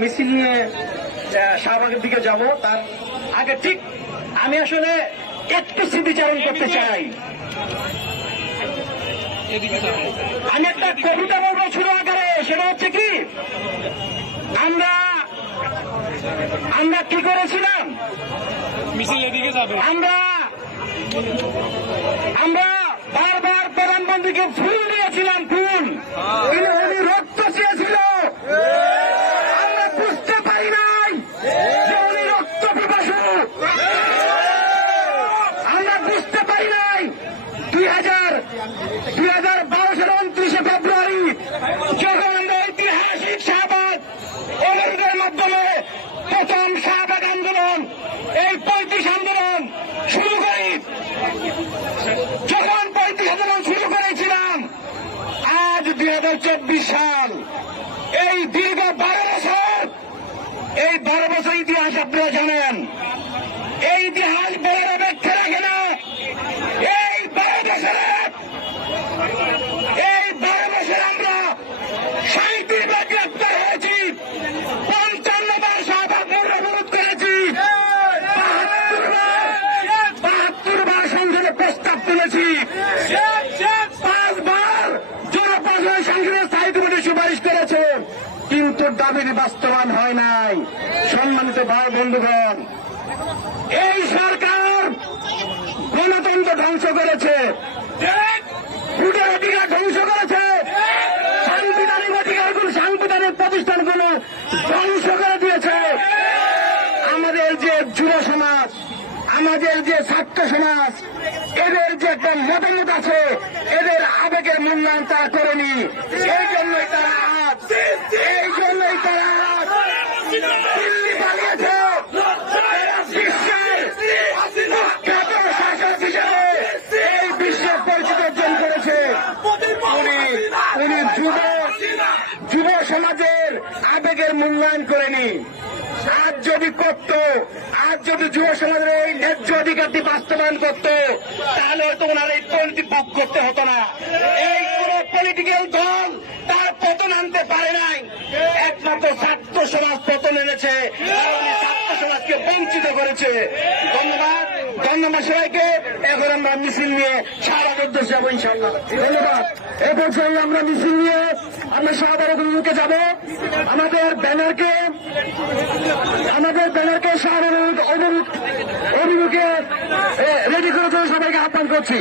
মিছিল নিয়ে শাহবাগের দিকে যাব। তার আগে ঠিক আমি আসলে একটু স্মৃতিচারণ করতে চাই। আমি একটা কবিতা বলব ছোট আকারে সেটা হচ্ছে কি? আমরা আমরা কি করেছিলাম? মিছিল এদিকে যাবে। আমরা বারবার প্রধানমন্ত্রীকে ফুল দিয়েছিলাম ফুল উনি উনি রক্ত চেয়েছিল আমরা বুঝতে পারি নাই যে উনি রক্ত পিপাসু আমরা বুঝতে পারি নাই দুই হাজার দুই হাজার বারো সালের উনত্রিশে ফেব্রুয়ারি যখন আমরা ঐতিহাসিক শাহবাগ। অনুরোধের মাধ্যমে প্রথম শাহবাগ আন্দোলন, এই পঁয়ত্রিশ আন্দোলন শুরু করি। যখন পঁয়ত্রিশ আন্দোলন শুরু করেছিলাম, আজ দুই হাজার চব্বিশ সাল। এই দীর্ঘ বারো বছর, এই বারো বছর ইতিহাস আপনারা জানেন এই ইতিহাস বলার অপেক্ষা রাখে না এই বারো বছরে এই বারো বছর আমরা সাঁত্রিশ বার গ্রেপ্তার হয়েছি পঞ্চান্ন বার শাহবাগ অবরোধ করেছি বাহাত্তর বার বাহাত্তর বার সংসদে প্রস্তাব তুলেছি পাঁচবার জনপ্রশাসন সংসদের স্থায়ী কমিটি সুপারিশ করেছে কিন্তু দাবির বাস্তবায়ন হয় নাই। সম্মানিত ভাই, বন্ধুগণ, এই সরকার গণতন্ত্র ধ্বংস করেছে। ভোটের অধিকার ধ্বংস করেছে। সাংবিধানিক অধিকারগুলো সাংবিধানিক প্রতিষ্ঠানগুলো ধ্বংস করে দিয়েছে। আমাদের যে যুব সমাজ, আমাদের যে ছাত্র সমাজ, এদের যে একটা মতামত আছে, এদের আবেগের মূল্যায়ন তারা করেনি। এই জন্যই তারা এই যুব সমাজের আবেগের মূল্যায়ন করেনি আজ যদি করত আজ যদি যুব সমাজের এই ন্যায্য অধিকারটি বাস্তবায়ন করত তাহলে হয়তো ওনার এই পরিণতি ভোগ করতে হতো না এই কোন পলিটিক্যাল দল তার পতন আনতে পারে নাই একমাত্র ছাত্র সমাজ পতন এনেছে ছাত্র সমাজকে বঞ্চিত করেছে। ধন্যবাদ। ধন্যবাদ সবাইকে। এখন আমরা মিছিল নিয়ে সারা উদ্দেশ্যে যাব ধন্যবাদ। এ পর্যন্ত আমরা মিছিল নিয়ে আমরা শাহবাগ অভিমুখে যাব। আমাদের ব্যানারকে আমাদের ব্যানারকে অভিমুখ অভিমুখে রেডি করে সবাইকে আহ্বান করছি।